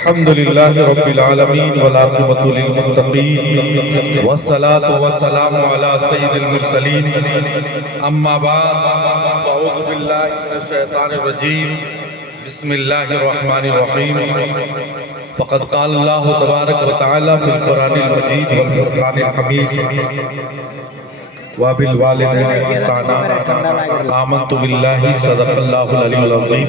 अल्हम्दुलिल्लाहि रब्बिल आलमीन वल आक़िबतु लिल मुत्तक़ीन वस्सलातु वस्सलामु अला सय्यिदिल मुरसलीन अम्मा बाद फ़अऊज़ु बिल्लाहि मिनश शैतानिर रजीम बिस्मिल्लाहिर रहमानिर रहीम फ़क़द क़ाल अल्लाहु तबारक व तआला फ़िल क़ुरानिल मजीद वल फ़ुरक़ानिल हमीद वाबिल वालिदैन इहसाना आमन्तु बिल्लाहि सदक़ल्लाहुल अलीयुल अज़ीम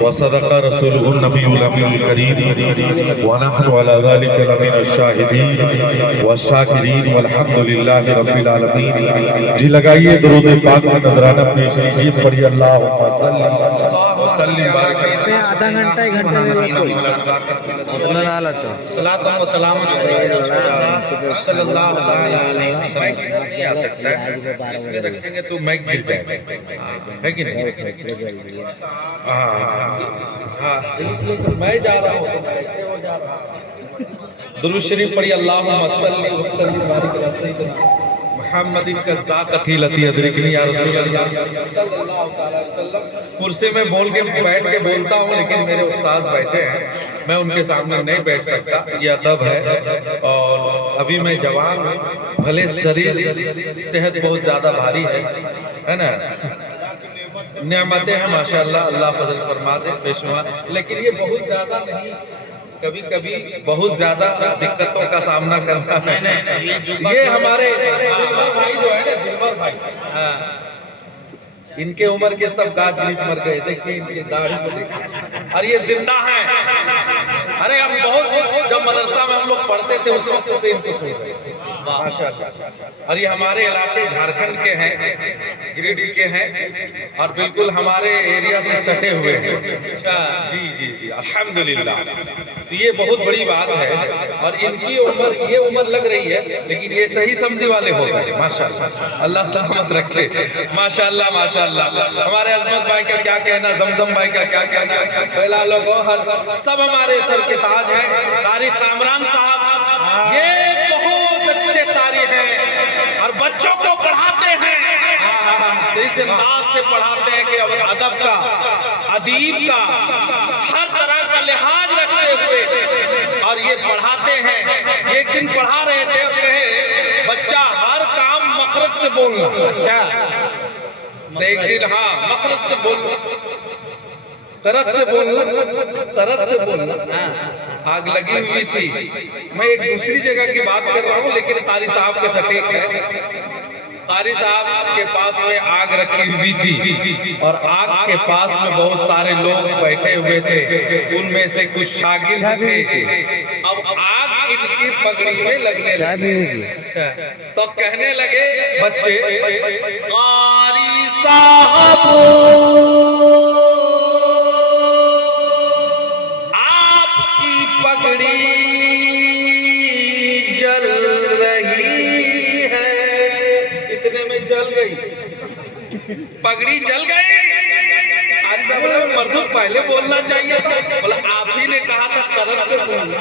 व सदक़ रसूलुहुन नबियुल अमीनुल करीम व नहनु अला ज़ालिका लमिनश शाहिदीन व शाकिरीन वल्हम्दुलिल्लाहि रब्बिल आलमीन। जी लगाइए दुरूद पाक में नजराना पेश कीजिए, पढ़िए अल्लाहुम्मा सल्ली व सल्लिम बारिक इसमें आधा घंटा एक घंटा ले लो कोई उतना ना ला तो सलातुम व सलाम सल्लल्लाहु अलैहि वसल्लम। सकता है इसमें रखेंगे तो मैक गिर जाएगा, है कि नहीं? हाँ, इसलिए तो मैं जा रहा हूँ तो ऐसे हो जा रहा हूँ। दुरूद शरीफ पढ़िए अल्लाहुम्मा सल्ली व सल्लिम बारिक अला सय्यिदिना मुहम्मदिन कज़्ज़ाक़ती लती अदरिकनी या रसूल अल्लाह सल्लल्लाहु अलैहि वसल्लम। कुर्सी में बोल के बैठ के बोलता हूँ, लेकिन मेरे उस्ताद बैठे हैं, मैं उनके सामने नहीं बैठ सकता, ये अदब है। और अभी मैं जवान हूँ, भले शरीर सेहत बहुत ज्यादा भारी है ना, नेमतें हैं माशाअल्लाह, अल्लाह फजल फरमा दे बेशुमार, लेकिन ये बहुत ज्यादा नहीं, कभी कभी बहुत ज्यादा दिक्कतों का सामना करना है। ये हमारे दिलबर भाई जो है ना, दिलबर भाई, इनके उम्र के सब गाछ वृक्ष मर गए, देखिए इनकी दाढ़ी को देखिए, और ये जिंदा है। अरे हम बहुत जब मदरसा में हम लोग पढ़ते थे उस वक्त से इनको सुन रहे थे माशाअल्लाह। और ये हमारे इलाके झारखंड के हैं, गिरिडीह के हैं, और बिल्कुल हमारे एरिया से सटे हुए हैं। जी जी जी अल्हम्दुलिल्लाह, तो ये बहुत बड़ी बात है। और इनकी उम्र, ये उम्र लग रही है, लेकिन ये सही समझे वाले हो गए माशाअल्लाह, अल्लाह सलामत रखे माशाअल्लाह माशाअल्लाह। हमारे अजमत भाई का क्या कहना, जमजम भाई का क्या कहना, पहला लोग सब हमारे सर के ताज है। कारी कामरान साहब ये बहुत अच्छे कारी हैं और बच्चों को पढ़ाते हैं, तो इस अंदाज से पढ़ाते हैं कि अदब का, अदीब का, हर तरह का लिहाज रखते हुए, और ये पढ़ाते हैं। एक दिन पढ़ा रहे थे और कहे बच्चा हर काम मखरज से बोलना। अच्छा, एक दिन हाँ मखरज से बोलना, तरत से बोलना, तरत से बोलना। आग लगी हुई थी, मैं एक दूसरी जगह की बात कर रहा हूँ, लेकिन कारी साहब के सटीक है। कारी साहब के पास में आग रखी हुई थी और आग के पास में बहुत सारे लोग बैठे हुए थे, उनमें से कुछ शागिर्द थे। अब आग इनकी पगड़ी में लगने लगी, तो कहने लगे बच्चे, कारी साहब आपकी पगड़ी जल रही है। इतने में जल गई, पगड़ी जल गई। कारी साहब बोले मर्दू पहले बोलना चाहिए था, बोला आप ही ने कहा था करत से बोलना।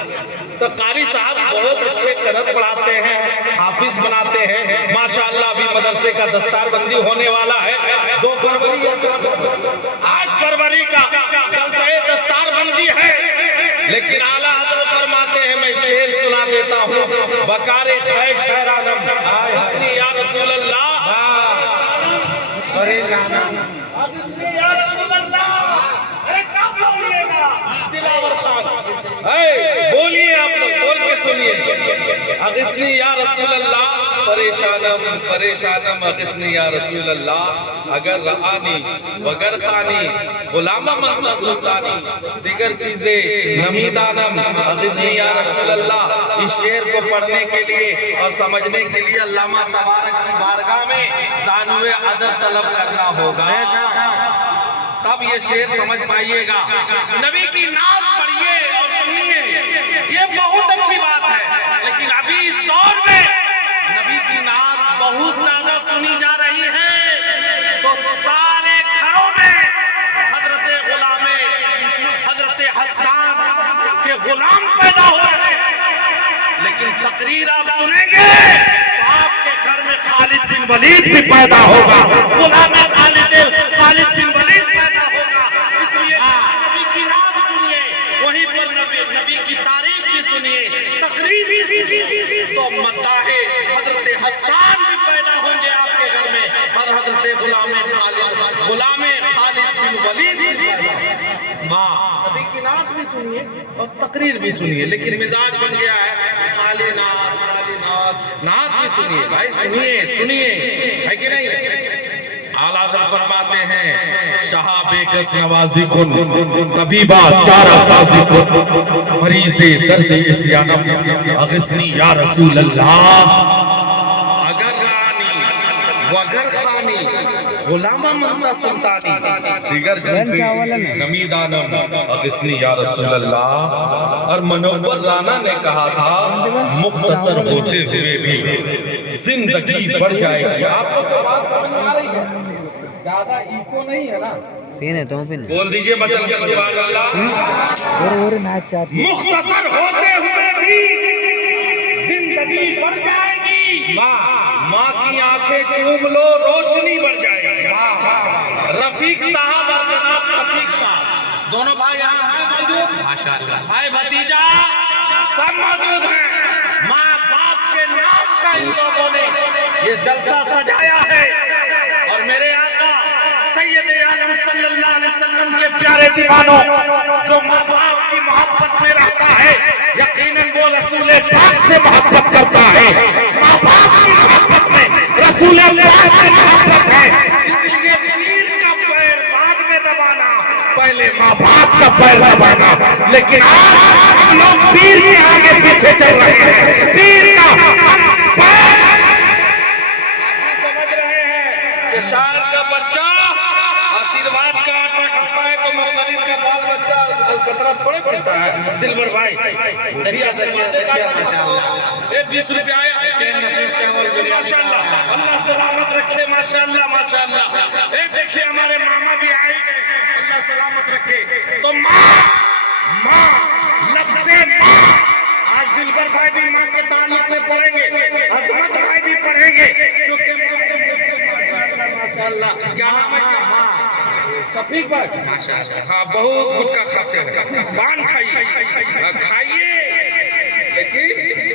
तो कारी साहब बहुत अच्छे करत पढ़ाते हैं, हाफिज बनाते हैं माशाअल्लाह। अभी मदरसे का दस्तारबंदी होने वाला है, 2 फरवरी 8 फरवरी का जलसे दस्तारबंदी है। लेकिन आला हज़रत फरमाते हैं, मैं शेर सुना देता हूँ, बकारे खैर शहरानम हस्नी या रसूल अल्लाह, या रसूल अल्लाह। अरे क्या बोलिएगा दिलावर खान, बोलिए आप लोग, बोल के सुनिए। अगिस्नी या रसूल अल्लाह, परेशानम परेशानम अगिस्नी या रसूल अल्लाह, अगर रआनी वगर खानी गुलामा मंता सुल्तानी, दिगर चीजें नमीदानम अगिस्नी या रसूल अल्लाह। इस शेर को पढ़ने के लिए और समझने के लिए अल्लामा तबारक की बारगाह में ज़ानुए अदब तलब करना होगा, तब ये शेर समझ पाइएगा। नबी की नात पढ़िए और सुनिए, ये बहुत अच्छी बात है। लेकिन अभी इस दौर में नबी की नात बहुत ज्यादा सुनी जा रही है, तो सारे घरों में हजरत गुलामे, हजरत हसन के गुलाम पैदा हो रहे हैं। लेकिन तकरीर आप सुनेंगे तो आपके घर में खालिद बिन वलीद भी पैदा होगा, गुलामे खालिद बिन वलीद पैदा होगा। इसलिए नबी की नात सुनिए, वहीं पर नबी नबी की तारीफ भी सुनिए, तकरीर भी सुनिए, तो मद्दाहे हजरत हसन भी पैदा होंगे आपके घर में और हजरत गुलाम खालिद बिन वलीद भी पैदा होंगे। वाह, नबी की नात भी सुनिए और तकरीर भी सुनिए, लेकिन मिजाज बन गया है खाली नात भी सुनिए। भाई सुनिए, है कि नहीं? आला हज़रत फरमाते हैं शहाबे कस नवाजी कुन तबीबा चारा साजी कुन मरीज़े दर्द इस्यानम अगस्नी या रसूल अल्लाह। अगर रानी वगर खानी गुलामा मंदा सुल्तानी दिगर नमीदानम अगस्नी या रसूल अल्लाह। और मनोवर राना ने कहा था मुख्तसर होते हुए भी जिंदगी बढ़ जाएगी। आप लोग को बात समझ में आ रही है? ज्यादा इको नहीं है ना? बोल दीजिए बचल के सुभान अल्लाह। मुख्तसर होते हुए भी जिंदगी बढ़ जाएगी। माँ की आंखें चूम लो रोशनी बढ़ जाएगी। रफीक साहब और जनाब शफीक साहब दोनों भाई यहाँ हैं मौजूद? माशाअल्लाह। भाई भतीजा सब मौजूद हैं। माँ बाप के नाम का इन लोगों ने ये जलसा सजाया है और मेरे आका सैयदे आलम सल्लल्लाहु अलैहि वसल्लम के प्यारे दीवानों, जो माँ बाप की मोहब्बत में रहता है यकीनन वो रसूल पाक से मोहब्बत करता है। माँ बाप की मोहब्बत में रसूल पाक से मोहब्बत है। इसलिए पीर का पैर बाद में दबाना, पहले माँ बाप का पैर दबाना। लेकिन आज हम लोग पीर के आगे पीछे चल रहे हैं। पीर का पैर समझ रहे हैं कि शायर का बच्चा आशीर्वाद का आटा खाता है तो मोहतरीन का बाल बच्चा अलकतरा थोड़े पड़ता है। दिलबर भाई माशाल्लाह 20 रुपया आया माशाल्लाह, अल्लाह सलामत रखे माशाल्लाह माशाल्लाह। देखिए हमारे मामा भी आए गए, अल्लाह सलामत रखे। तो माँ लफ्ज़े माँ, आज दिलबर भाई भी माँ के ताल्लुक से पढ़ेंगे, अजमत भाई भी पढ़ेंगे, चूंकि माशाल्लाह माशाल्लाह। क्या नाम है? शफीक भाई माशाल्लाह। हाँ, बहुत गुटखा खाते हैं। पान खाइए, लेकिन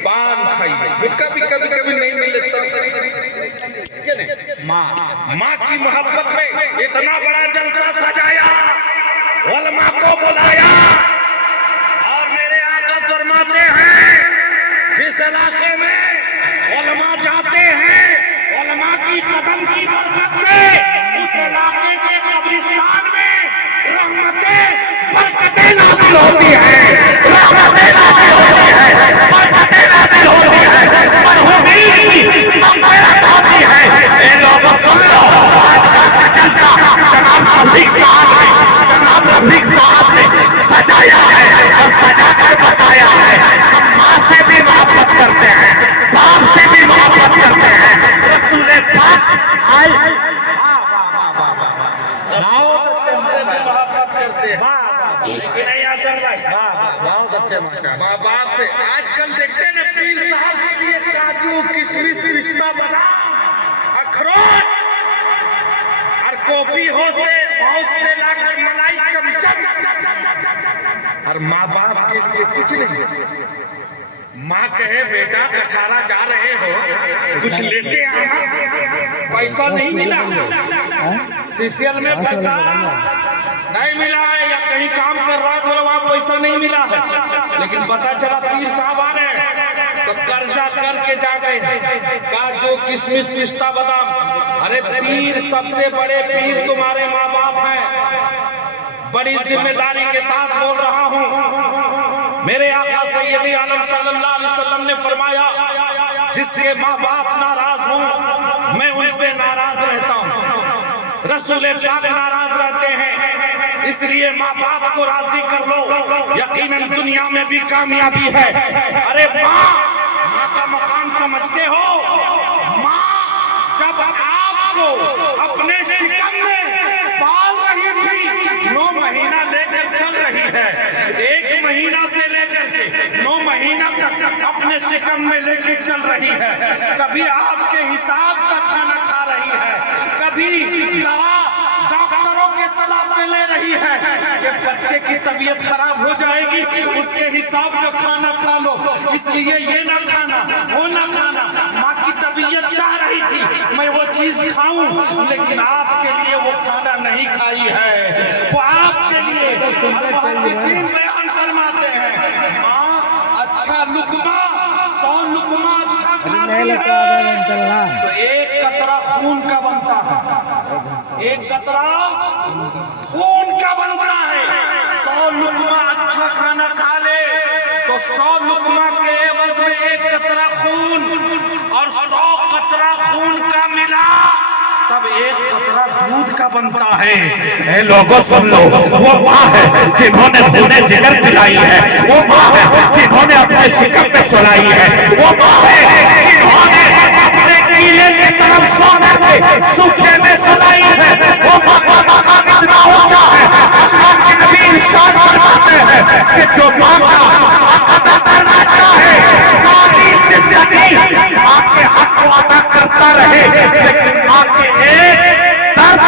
पान खाइए, गुटखा भी कभी कभी नहीं मिलता। माँ की मोहब्बत में इतना बड़ा जलसा सजाया, उलमा को बुलाया और मेरे आका फरमाते हैं जिस इलाके में उलमा जाते हैं, उलमा की कदम की बरकत से उस इलाके के कब्रिस्तान में रहमतें बरकतें नाज़िल होती है, रहमतें नाज़िल होती है, बरकतें नाज़िल होती है, मरहूमीन की मग़फ़िरत होती है। ए लोगों सुन लो, आज का जलसा जनाब रफीक साहब ने सजाया है और सजा कर बताया है। हम माँ से भी मोहब्बत करते हैं, बाप से भी मोहब्बत करते हैं। रसूल पाक आए माँ बाप से। आजकल देखते हैं पीर साहब के लिए काजू किशमिश पिस्ता बादाम अखरोट और कॉफी हाउस से लाकर मलाई चमचम, और माँ बाप के लिए कुछ नहीं। माँ कहे बेटा कठारा जा रहे हो कुछ लेते आना, पैसा नहीं मिला, सीसीएल में पैसा नहीं मिला है या कहीं काम कर रहा है तो वहाँ पैसा नहीं मिला है, लेकिन पता चला पीर साहब आ रहे हैं तो कर्जा करके जा गए काजू किशमिश पिस्ता बादाम। अरे पीर सबसे बड़े पीर तुम्हारे माँ बाप हैं। बड़ी जिम्मेदारी के साथ बोल रहा हूँ। मेरे आका सैयदी आलम सल्लल्लाहु अलैहि वसल्लम ने फरमाया जिसके माँ बाप नाराज हों मैं उनसे नाराज रहता हूँ। रसूल पाक नाराज रहते हैं, इसलिए माँ बाप को राजी कर लो, यकीनन दुनिया में भी कामयाबी है। अरे माँ का मकाम समझते हो? माँ जब आपको अपने शिकम में पाल रही थी, 9 महीना लेकर चल रही है, 1 महीना से लेकर के 9 महीना तक अपने शिकम में लेके चल रही है। कभी आपके हिसाब का खाना खा रही है, कभी दवा डॉक्टरों के सलाह पे ले रही है कि बच्चे की तबीयत खराब हो जाएगी, उसके हिसाब का खाना खा लो, इसलिए ये ना खाना वो ना खाना। माँ की तबीयत चाह रही थी मैं वो चीज खाऊं, लेकिन आपके लिए वो खाना नहीं खाई है, वो आपके लिए बयान फरमाते हैं, माँ अच्छा लुकमा 100 लुकमा अच्छा खाती है तो एक कतरा खून का बनता है, एक कतरा खून का बनता है। 100 लुकमा अच्छा खाना खा ले तो 100 लुकमा के एवज में एक कतरा खून, और 100 कतरा खून का मिला तब एक कतरा दूध का बनता है। ए लोगों सुन लो, वो माँ है जिन्होंने खूने जिगर पिलाई है, वो माँ है जिन्होंने अपने शिकम पे सुलाई है, वो माँ है जिन्होंने अपने कीले की तरफ सोने के सूखे में सुलाई है। वो माँ का मकाम इतना ऊंचा है, अल्लाह के नबी इरशाद फरमाते हैं कि जो माँ का हक अदा करना चाहे सारी जिंदगी माँ के हक को अदा करता रहे, लेकिन माँ के दर्द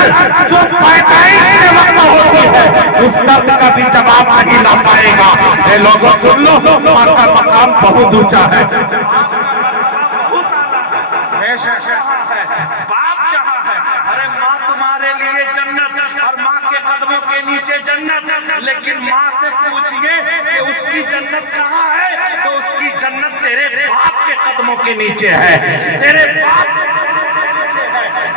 जो पैदाइश के वक्त होती है उस दर्द का भी जवाब नहीं ला पाएगा। ये लोगों सुन लो, माँ का मकाम बहुत ऊंचा है, बाप जहां है, अरे माँ तुम्हारे लिए जन्नत और माँ के कदमों के नीचे जन्नत, लेकिन माँ से पूछिए कि उसकी जन्नत कहाँ है, तो उसकी जन्नत तेरे बाप के कदमों के नीचे है, तेरे बाप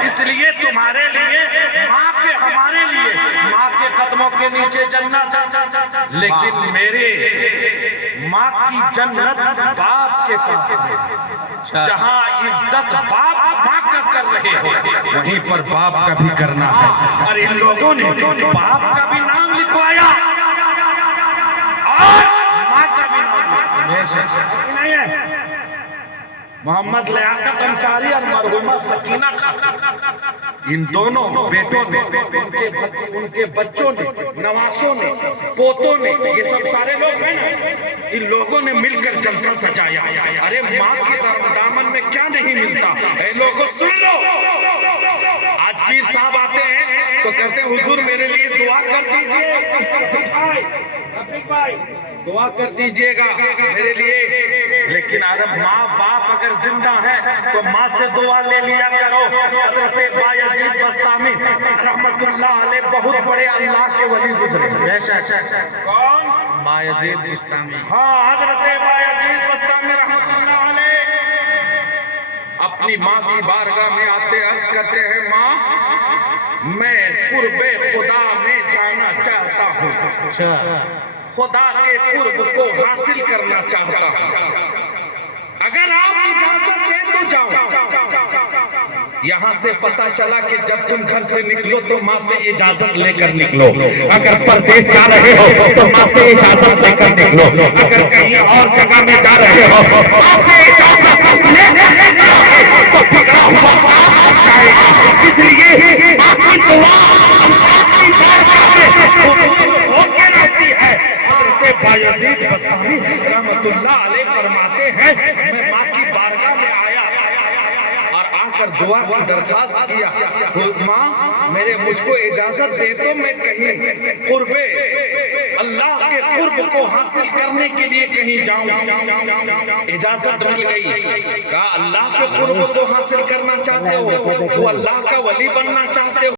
इसलिए तुम्हारे लिए माँ के हमारे लिए माँ के कदमों के नीचे जन्नत, लेकिन मेरे माँ की जन्नत बाप के पास है। जहाँ इज्जत बाप माँ का कर रहे हो वहीं पर बाप का भी करना है। और इन लोगों ने बाप का भी नाम लिखवाया और माँ का भी नाम नहीं है। मोहम्मद लियाकत अंसारी और मरहुमा सकीना खान, इन दोनों बेटों ने, उनके बच्चों ने, नवासों ने, पोतों ने, ये सब सारे लोग हैं ना, इन लोगों ने मिलकर जलसा सजाया। अरे माँ के दामन में क्या नहीं मिलता। ऐ लोगों सुन लो, आज पीर साहब आते हैं तो कहते हैं हुजूर मेरे लिए दुआ कर दीजिए, रफीक भाई दुआ कर दीजिएगा मेरे लिए। लेकिन अरे माँ बाप अगर जिंदा है तो माँ से दुआ ले लिया करो। हजरत बायजीद बस्तामी रहमतुल्लाह अलैह बहुत बड़े अल्लाह के वली गुजरे। कौन? बायजीद बस्तामी। हाँ, हजरत बायजीद बस्तामी रहमतुल्लाह अलैह अपनी माँ की बारगाह में आते अर्ज करते हैं, माँ मैं कुर्बे खुदा में जाना चाहता हूँ, खुदा के कुर्ब को हासिल करना चाहता हूँ, अगर आप इजाजत दें तो जाओ। यहाँ से पता चला कि जब तुम घर से निकलो तो माँ से इजाजत लेकर निकलो, अगर परदेश जा रहे हो तो माँ से इजाजत लेकर निकलो, अगर कहीं और जगह में जा रहे हो माँ से इजाजत लेकर निकलो तो बिगड़ा हुआ काम हो जाएगा। इसलिए माँ की दुआ होके रहती है। बायजीद बस्तामी रहमतुल्लाह अलैह फरमाते हैं, मैं माँ की बारगाह में आया और आकर दुआ की दरखास्त किया, माँ मेरे मुझको इजाजत दे तो मैं कहीं कुर्बे अल्लाह के कुर्ब को हासिल करने के लिए कहीं जाऊं। इजाजत मिल गई। कहा अल्लाह के कुर्ब को हासिल करना चाहते हो तो अल्लाह का वली बनना चाहते हो